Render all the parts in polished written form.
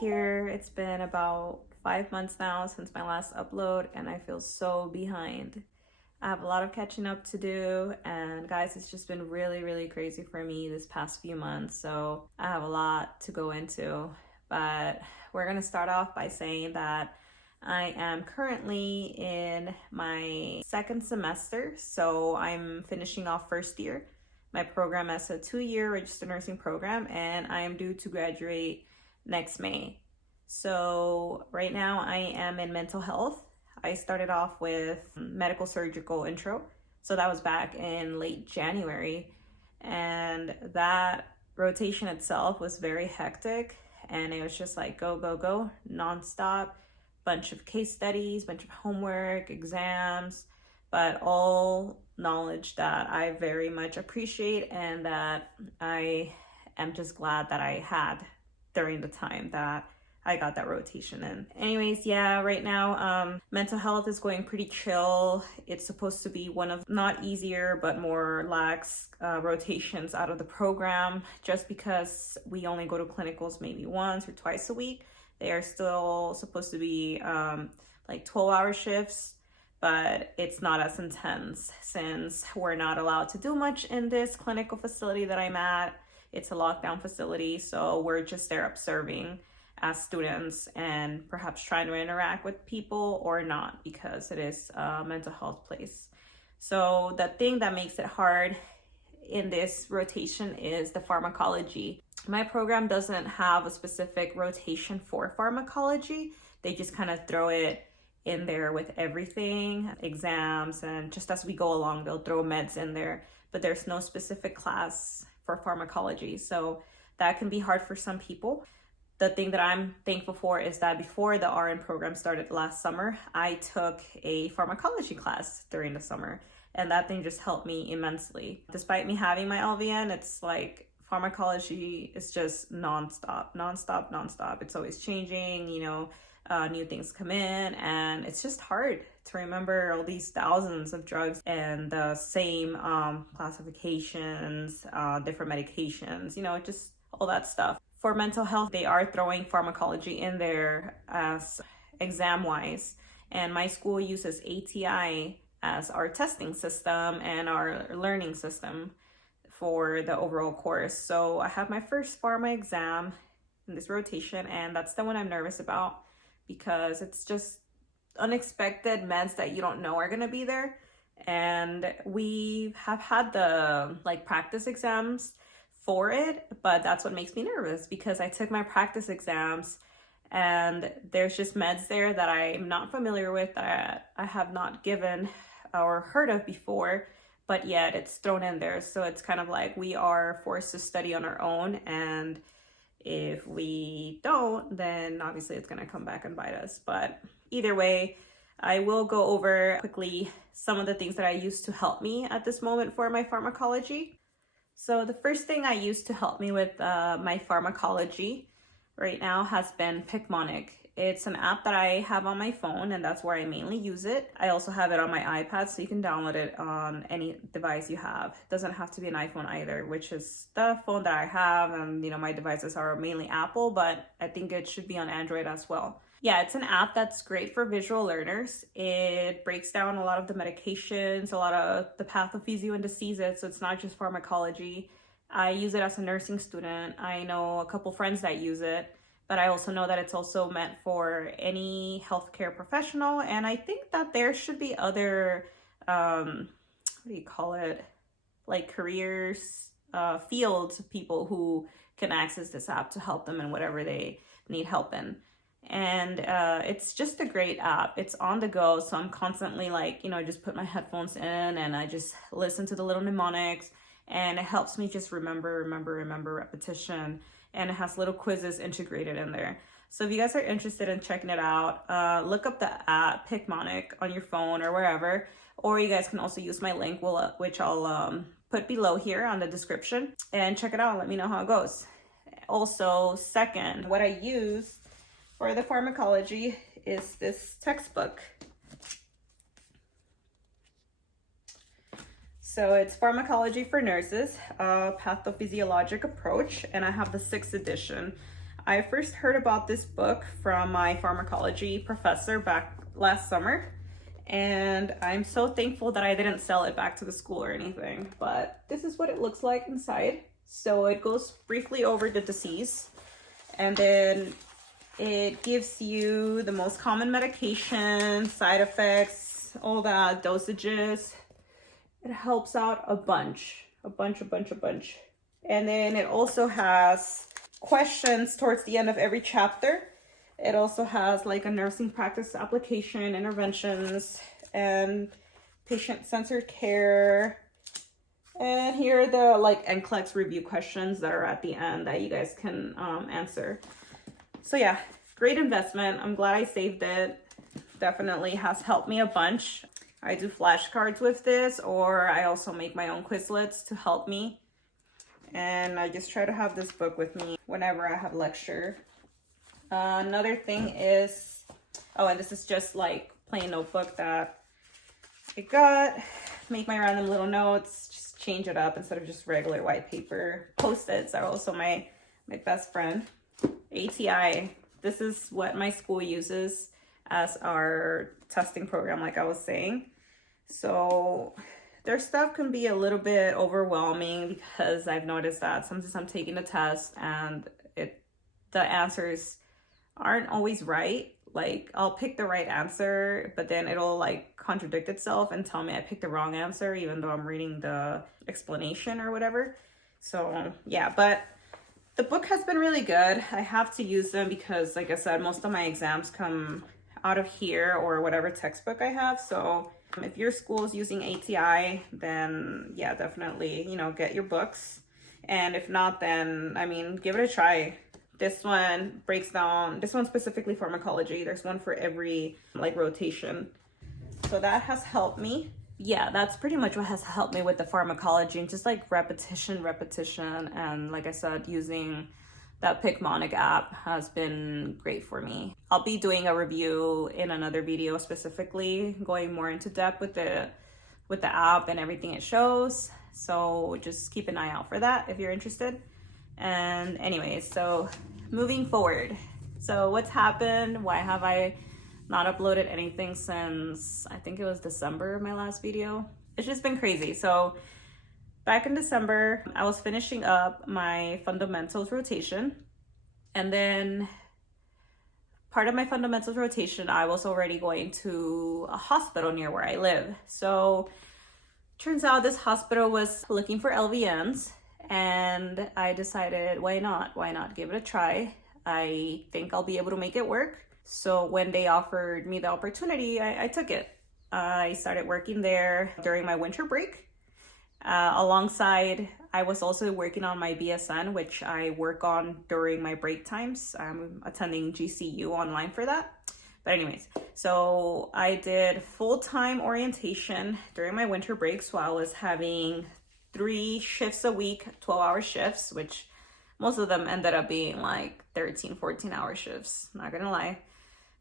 here. It's been about 5 months now since my last upload, and I feel so behind. I have a lot of catching up to do, and guys, it's just been really crazy for me this past few months, so I have a lot to go into. But we're gonna start off by saying that I am currently in my second semester, so I'm finishing off first year. My program is a 2-year registered nursing program, and I am due to graduate next May. So right now I am in mental health. I started off with medical surgical intro, so that was back in late January, and that rotation itself was very hectic, and it was just like go nonstop, bunch of case studies, bunch of homework, exams, but all knowledge that I very much appreciate and that I am just glad that I had during the time that I got that rotation in. Anyways, yeah, right now mental health is going pretty chill. It's supposed to be one of not easier but more lax rotations out of the program, just because we only go to clinicals maybe once or twice a week. They are still supposed to be like 12-hour shifts, but it's not as intense since we're not allowed to do much in this clinical facility that I'm at. It's a lockdown facility, so we're just there observing as students and perhaps trying to interact with people or not, because it is a mental health place. So the thing that makes it hard in this rotation is the pharmacology. My program doesn't have a specific rotation for pharmacology. They just kind of throw it in there with everything, exams, and just as we go along, they'll throw meds in there, but there's no specific class for pharmacology. So that can be hard for some people. The thing that I'm thankful for is that before the RN program started last summer, I took a pharmacology class during the summer, and that thing just helped me immensely. Despite me having my LVN, it's like pharmacology is just nonstop. It's always changing, new things come in, and it's just hard to remember all these thousands of drugs and the same classifications, different medications, just all that stuff. For mental health, they are throwing pharmacology in there as exam-wise, and my school uses ATI as our testing system and our learning system for the overall course. So I have my first pharma exam in this rotation, and that's the one I'm nervous about because it's just unexpected meds that you don't know are gonna be there. And we have had the practice exams for it, but that's what makes me nervous, because I took my practice exams and there's just meds there that I'm not familiar with, that I have not given or heard of before, but yet it's thrown in there. So it's kind of like we are forced to study on our own, and if we don't, then obviously it's going to come back and bite us. But either way, I will go over quickly some of the things that I use to help me at this moment for my pharmacology. So the first thing I use to help me with my pharmacology right now has been Picmonic. It's an app that I have on my phone, and that's where I mainly use it. I also have it on my iPad, so you can download it on any device you have. It doesn't have to be an iPhone either, which is the phone that I have, and my devices are mainly Apple, but I think it should be on Android as well. Yeah, it's an app that's great for visual learners. It breaks down a lot of the medications, a lot of the pathophysio and diseases, so it's not just pharmacology. I use it as a nursing student. I know a couple friends that use it, but I also know that it's also meant for any healthcare professional, and I think that there should be other, careers, fields of people who can access this app to help them in whatever they need help in. And it's just a great app. It's on the go, so I'm constantly just put my headphones in and I just listen to the little mnemonics, and it helps me just remember repetition, and it has little quizzes integrated in there. So if you guys are interested in checking it out, look up the app Picmonic on your phone or wherever, or you guys can also use my link, which I'll put below here on the description, and check it out and let me know how it goes. Also, second, what I use for the pharmacology is this textbook. So it's Pharmacology for Nurses, a Pathophysiologic Approach, and I have the 6th edition. I first heard about this book from my pharmacology professor back last summer, and I'm so thankful that I didn't sell it back to the school or anything, but this is what it looks like inside. So it goes briefly over the disease, and then it gives you the most common medication, side effects, all that, dosages. It helps out a bunch. And then it also has questions towards the end of every chapter. It also has like a nursing practice application, interventions, and patient-centered care. And here are the like NCLEX review questions that are at the end that you guys can answer. So yeah, great investment. I'm glad I saved it. Definitely has helped me a bunch. I do flashcards with this, or I also make my own Quizlets to help me. And I just try to have this book with me whenever I have lecture. Another thing is, oh, and this is just like plain notebook that I got. Make my random little notes, just change it up instead of just regular white paper. Post-its are also my best friend. ATI, this is what my school uses as our testing program, like I was saying. So their stuff can be a little bit overwhelming because I've noticed that sometimes I'm taking a test and the answers aren't always right. Like I'll pick the right answer, but then it'll like contradict itself and tell me I picked the wrong answer, even though I'm reading the explanation or whatever. So yeah, but the book has been really good. I have to use them because, like I said, most of my exams come out of here or whatever textbook I have. So if your school is using ATI, then yeah, definitely, you know, get your books. And if not, then, I mean, give it a try. This one breaks down, this one's specifically pharmacology. There's one for every like rotation. So that has helped me. Yeah, that's pretty much what has helped me with the pharmacology, and just like repetition. And like I said, using that Picmonic app has been great for me. I'll be doing a review in another video specifically, going more into depth with the app and everything it shows. So just keep an eye out for that if you're interested. And anyways, so moving forward. So what's happened? Why have I not uploaded anything since, I think it was December of my last video? It's just been crazy. So back in December, I was finishing up my fundamentals rotation, and then part of my fundamentals rotation, I was already going to a hospital near where I live. So turns out this hospital was looking for LVNs, and I decided, why not give it a try? I think I'll be able to make it work. So when they offered me the opportunity, I took it. I started working there during my winter break. Alongside, I was also working on my BSN, which I work on during my break times. I'm attending GCU online for that. But anyways, so I did full-time orientation during my winter break. So I was having 3 shifts a week, 12-hour shifts, which most of them ended up being like 13, 14-hour shifts, not gonna lie.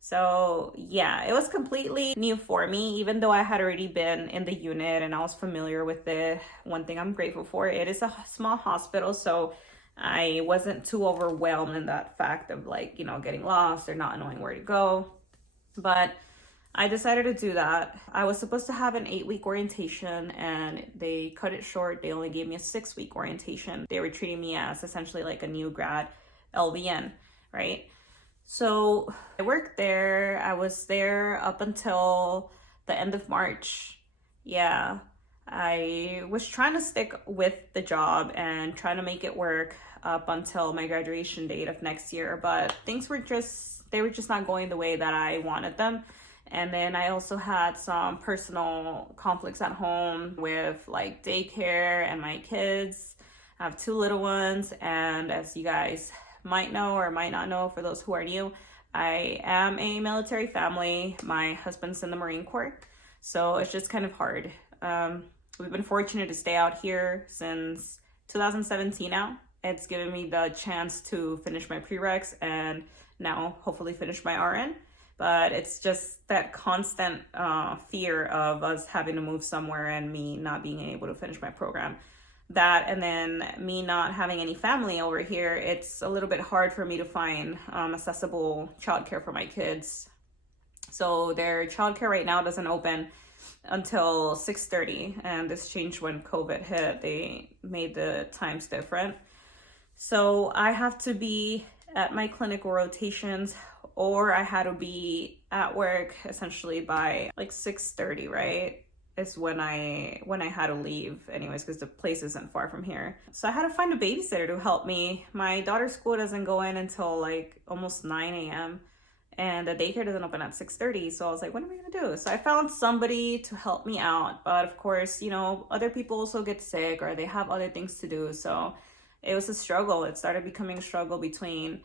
So yeah, it was completely new for me, even though I had already been in the unit and I was familiar with it. One thing I'm grateful for, it is a small hospital, so I wasn't too overwhelmed in that fact of like, you know, getting lost or not knowing where to go. But I decided to do that. I was supposed to have an 8-week orientation and they cut it short. They only gave me a 6-week orientation. They were treating me as essentially like a new grad LVN, right? So I worked there. I was there up until the end of March. Yeah, I was trying to stick with the job and trying to make it work up until my graduation date of next year. But things were just not going the way that I wanted them. And then I also had some personal conflicts at home with like daycare and my kids. I have 2 little ones, and as you guys might know or might not know, for those who are new, I am a military family. My husband's in the Marine Corps, so it's just kind of hard. We've been fortunate to stay out here since 2017 now. It's given me the chance to finish my prereqs and now hopefully finish my RN. But it's just that constant fear of us having to move somewhere and me not being able to finish my program. that, and then me not having any family over here, it's a little bit hard for me to find accessible childcare for my kids. So their childcare right now doesn't open until 6:30, and this changed when COVID hit. They made the times different. So I have to be at my clinical rotations, or I had to be at work essentially by like 6:30, right? Is when I had to leave anyways, because the place isn't far from here. So I had to find a babysitter to help me. My daughter's school doesn't go in until like almost 9 a.m. and the daycare doesn't open at 6:30. So I was like, what am I gonna do? So I found somebody to help me out. But of course, you know, other people also get sick or they have other things to do. So it was a struggle. It started becoming a struggle between,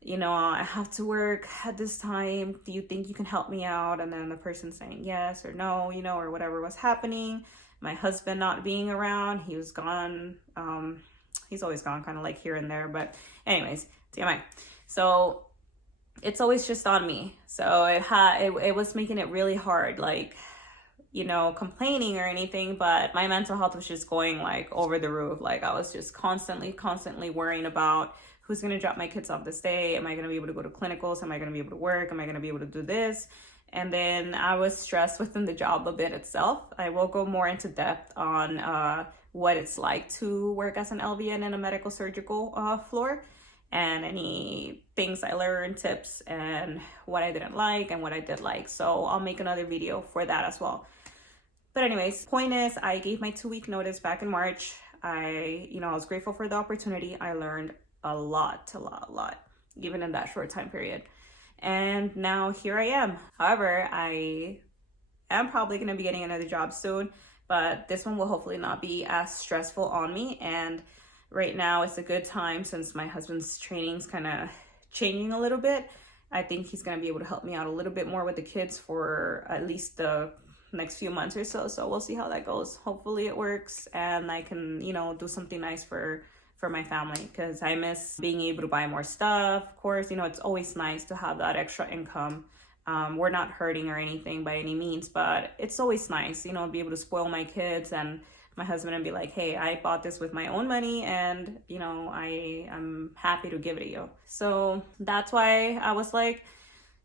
you know, I have to work at this time. Do you think you can help me out? And then the person saying yes or no, you know, or whatever was happening. My husband not being around. He was gone. He's always gone, kind of like here and there. But anyways, TMI. So it's always just on me. So it was making it really hard, like, you know, complaining or anything, but my mental health was just going like over the roof. Like I was just constantly worrying about who's going to drop my kids off this day. Am I going to be able to go to clinicals? Am I going to be able to work? Am I going to be able to do this? And then I was stressed within the job a bit itself. I will go more into depth on what it's like to work as an LVN in a medical surgical floor, and any things I learned, tips, and what I didn't like and what I did like. So I'll make another video for that as well. But anyways, point is, I gave my 2-week notice back in March. I was grateful for the opportunity. I learned a lot, even in that short time period. And now here I am. However, I am probably going to be getting another job soon, but this one will hopefully not be as stressful on me. And right now it's a good time, since my husband's training's kind of changing a little bit. I think he's going to be able to help me out a little bit more with the kids for at least the next few months or so. So we'll see how that goes. Hopefully it works and I can, you know, do something nice for my family, because I miss being able to buy more stuff. Of course, you know, it's always nice to have that extra income. We're not hurting or anything by any means, but it's always nice, you know, be able to spoil my kids and my husband and be like, hey, I bought this with my own money and, you know, I am happy to give it to you. So that's why I was like,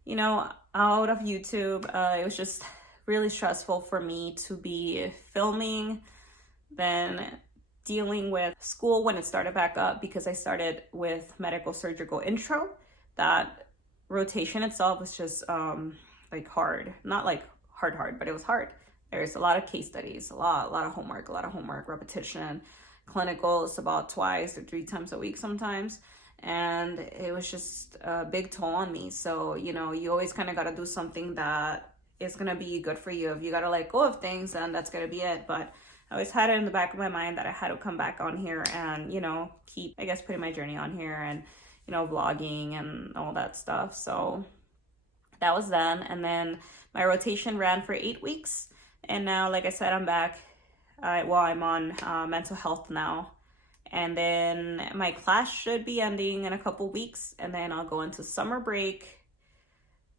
you know, out of YouTube. It was just really stressful for me to be filming, then dealing with school when it started back up, because I started with medical surgical intro. That rotation itself was just like hard, not like hard, but it was hard. There's a lot of case studies, a lot of homework, repetition, clinicals about 2 or 3 times a week sometimes. And it was just a big toll on me. So, you know, you always kind of got to do something that is going to be good for you. If you got to let go of things, then that's going to be it. But I always had it in the back of my mind that I had to come back on here and, you know, keep, I guess, putting my journey on here and, you know, vlogging and all that stuff. So that was then. And then my rotation ran for 8 weeks. And now, like I said, I'm back. I'm on mental health now. And then my class should be ending in a couple weeks. And then I'll go into summer break.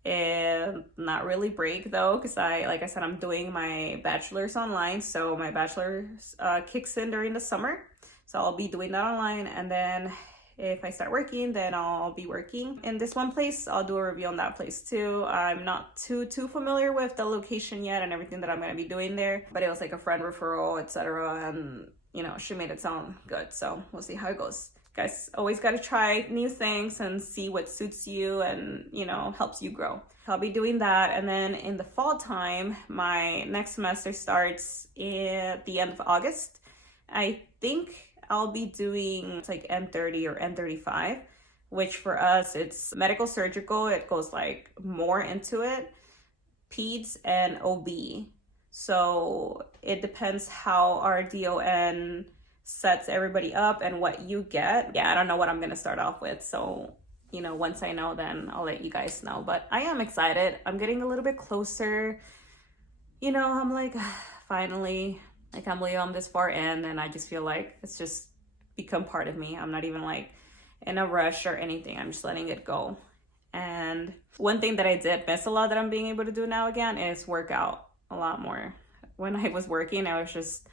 And not really break though, because like I said, I'm doing my bachelor's online. So my bachelor's kicks in during the summer. So I'll be doing that online. And then if I start working, then I'll be working in this one place. I'll do a review on that place too. I'm not too familiar with the location yet and everything that I'm going to be doing there. But it was like a friend referral, etc. And, you know, she made it sound good. So we'll see how it goes. Guys, always got to try new things and see what suits you and, you know, helps you grow. I'll be doing that. And then in the fall time, my next semester starts at the end of August. I think I'll be doing like N30 or N35, which for us, it's medical surgical. It goes like more into it, peds and OB. So it depends how our DON sets everybody up and what you get. Yeah, I don't know what I'm going to start off with. So, you know, once I know, then I'll let you guys know. But I am excited. I'm getting a little bit closer. You know, I'm like, finally, I can't believe I'm this far in. And I just feel like it's just become part of me. I'm not even like in a rush or anything. I'm just letting it go. And one thing that I did miss a lot that I'm being able to do now again is work out a lot more. When I was working, I was just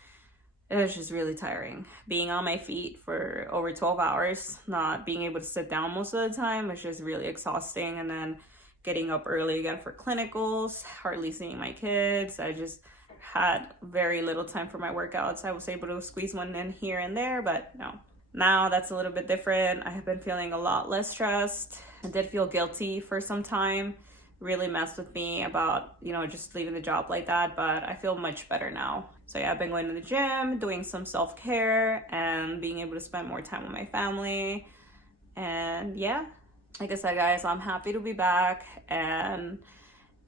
it was just really tiring. Being on my feet for over 12 hours, not being able to sit down most of the time was just really exhausting. And then getting up early again for clinicals, hardly seeing my kids. I just had very little time for my workouts. I was able to squeeze one in here and there, but no. Now that's a little bit different. I have been feeling a lot less stressed. I did feel guilty for some time. Really messed with me about, you know, just leaving the job like that, but I feel much better now. So yeah, I've been going to the gym, doing some self-care, and being able to spend more time with my family. And yeah, like I said, guys, I'm happy to be back, and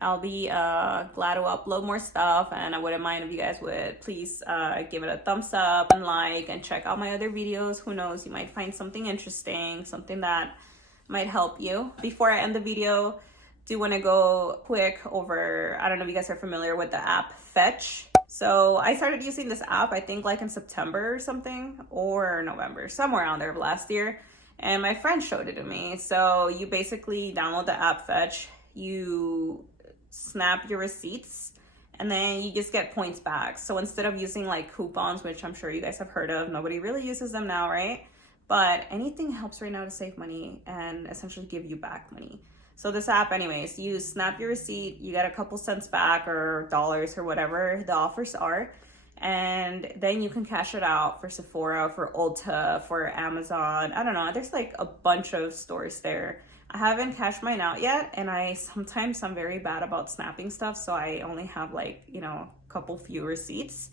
I'll be glad to upload more stuff. And I wouldn't mind if you guys would please give it a thumbs up and like, and check out my other videos. Who knows, you might find something interesting, something that might help you. Before I end the video, do want to go quick over, I don't know if you guys are familiar with the app Fetch. So I started using this app, I think like in September or something, or November, somewhere around there of last year. And my friend showed it to me. So you basically download the app Fetch, you snap your receipts, and then you just get points back. So instead of using like coupons, which I'm sure you guys have heard of, nobody really uses them now, right? But anything helps right now to save money and essentially give you back money. So this app, anyways, you snap your receipt, you get a couple cents back or dollars or whatever the offers are, and then you can cash it out for Sephora, for Ulta, for Amazon. I don't know, there's like a bunch of stores there. I haven't cashed mine out yet, and I'm very bad about snapping stuff, so I only have like, you know, a couple few receipts.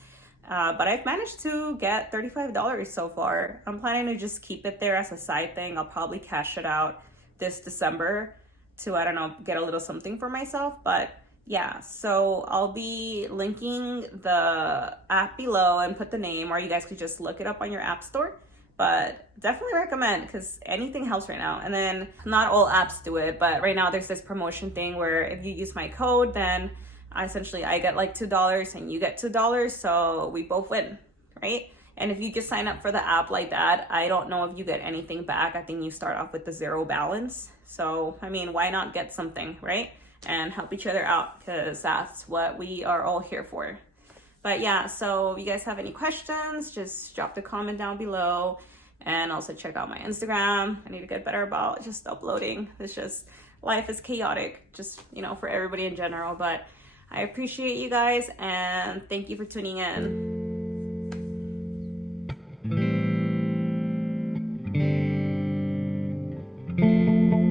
But I've managed to get $35 so far. I'm planning to just keep it there as a side thing. I'll probably cash it out this December to, I don't know, get a little something for myself. But yeah, so I'll be linking the app below and put the name, or you guys could just look it up on your app store. But definitely recommend, because anything helps right now. And then not all apps do it, but right now there's this promotion thing where if you use my code, then I get like $2 and you get $2, so we both win, right? And if you just sign up for the app like that, I don't know if you get anything back. I think you start off with the zero balance. So, I mean, why not get something, right? And help each other out, because that's what we are all here for. But yeah, so if you guys have any questions, just drop the comment down below, and also check out my Instagram. I need to get better about just uploading. It's just, life is chaotic, just, you know, for everybody in general. But I appreciate you guys, and thank you for tuning in.